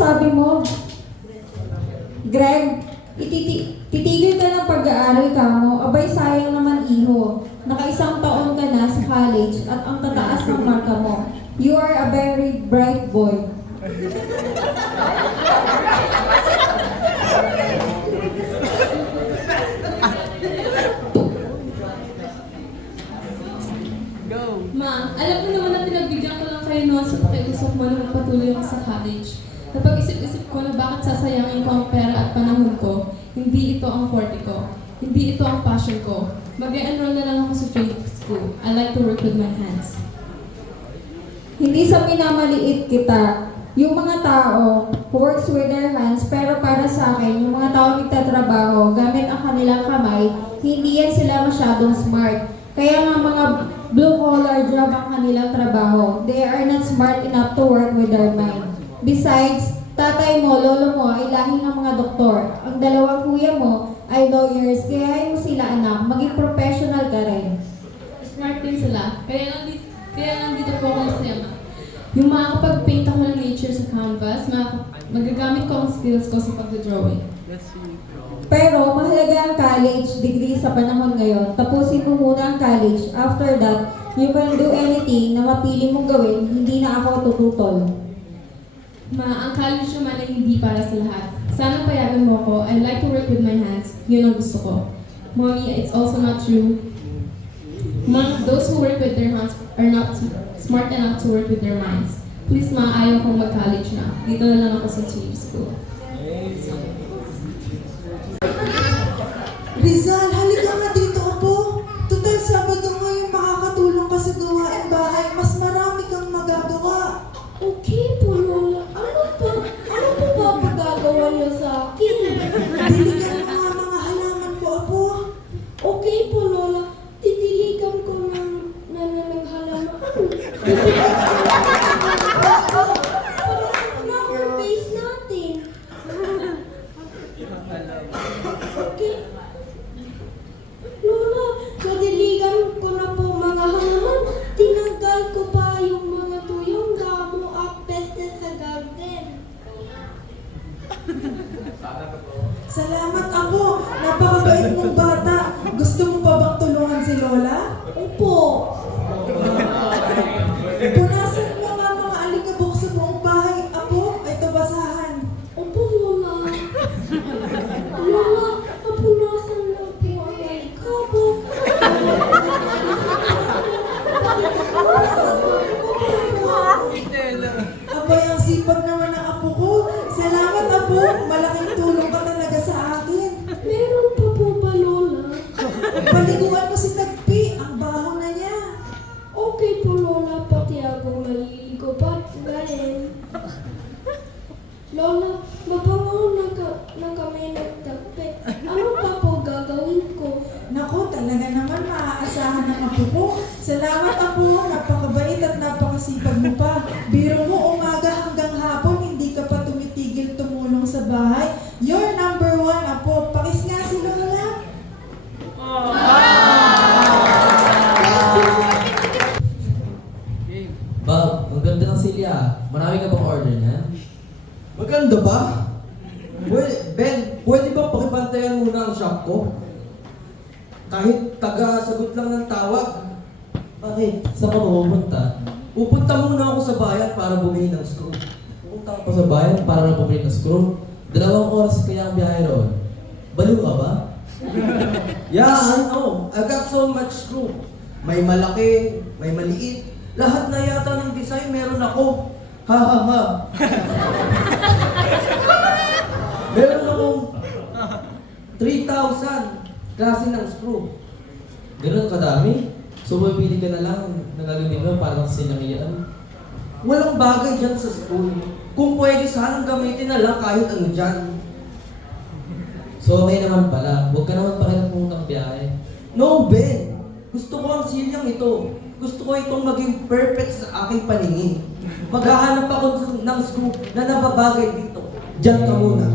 sabi mo? Greg, titigil ka ng pag-aaral ka mo, abay sayang naman iho. Nakaisang taon ka na sa college at ang tataas ng marka mo. You are a very bright boy. Ma, alam mo naman na pinagbigyan ko lang kayo noon sa pakiusap mo na magpatuloy ako sa college. Napag-isip-isip ko na bakit sasayangin ko ang pera at panahon ko, hindi ito ang forte ko. Hindi ito ang passion ko. Mag-enroll na lang ako sa trade school. I like to work with my hands. Hindi sa minamaliit kita, yung mga tao who works with their hands, pero para sa akin, yung mga tao nagtatrabaho gamit ang kanilang kamay, hindi yan sila masyadong smart. Kaya nga mga blue-collar job ang kanilang trabaho. They are not smart enough to work with their mind. Besides, tatay mo, lolo mo ay lahi ng mga doktor. Ang dalawang kuya mo ay lawyers, kaya mo sila anak, maging professional ka rin. Smart din sila. Kaya lang dito po ako sa Emma. Yung makakapag-paint ako ng nature sa canvas, magagamit ko ang skills ko sa pagdodrawing. Pero mahalaga ang college degree sa panahon ngayon. Tapusin mo muna ang college. After that, you can do anything na mapili mong gawin, hindi na ako tututol. Ma, ang college naman ay hindi para sa lahat. Sana payagan mo ko. I like to work with my hands. Yun ang gusto ko. Mommy, it's also not true. Ma, those who work with their hands are not smart enough to work with their minds. Please ma, ayaw kong mag-college na. Dito na lang ako sa trade school. Rizal, halika nga dito, apo. Total, Sabado ngayon makakatulong ka sa gawaing bahay. Mas marami kang magagawa. Okay po, Lola. Ano po ba magagawa niyo sa akin? Diligan mo nga mga halaman ko, apo. Okay po, Lola. Didiligan ko ng halaman. Para sa flower base natin. Okay. Lola, nadiligan ko na po mga halaman. Tinanggal ko pa yung mga tuyong damo at peste sa garden. Salamat, apo. Napakabait mong bata. Gusto mo pa bang tulungan si Lola? Opo. Punasan mo nga mga alikabok sa buong bahay, apo. Ito basahan. Opo, Lola. Lola, napunasan na po ang alikabok. Abay, ang sipag naman ng apo ko. Salamat, apo. Malaking tulong ka talaga sa akin. Meron pa po ba, Lola? Paliguan mo si Tagpi. Ang baho na niya. Okay po, Lola. Pati ako maliligo pa rin. Lola, mabango na kami nagtagpi. Ano pa po gagawin ko? Naku, talaga naman maaasahan ng apo ko. Salamat, apo. Napakabait at napakasipag mo pa. Biro mo, umaga hanggang hapon, hindi ka pa tumitigil tumulong sa bahay. You're number one, apo. Pakis nga si Lola. Bob, ang ganda ng silya. Marami ka bang order niyan? Maganda ba? Pwede ba pakibantayan muna ang shop ko? Kahit taga-sagot lang ng tawag. Bakit? Saan ka pupunta? Pupunta muna ako sa bayan para bumili ng screw. Pupunta ka pa sa bayan para na bumili ng screw. 2 oras kaya ang biyahe roon. Baliw ka ba? Yeah, I know. I got so much screw. May malaki, may maliit. Lahat na yata ng design meron ako. Ha ha ha. Meron akong 3,000 klase ng screw. Ganun kadami? So, pipili ka na lang ng gagawin mo para sa silang iyan? Walang bagay dyan sa school. Kung pwede, sanang gamitin na lang kahit ano dyan. So, okay naman pala. Huwag ka naman pakilang pumunta ng biyahe. No, Ben. Gusto ko ang silyang ito. Gusto ko itong maging perfect sa aking paningin. Maghahanap ako ng screw na nababagay dito. Diyan ka muna.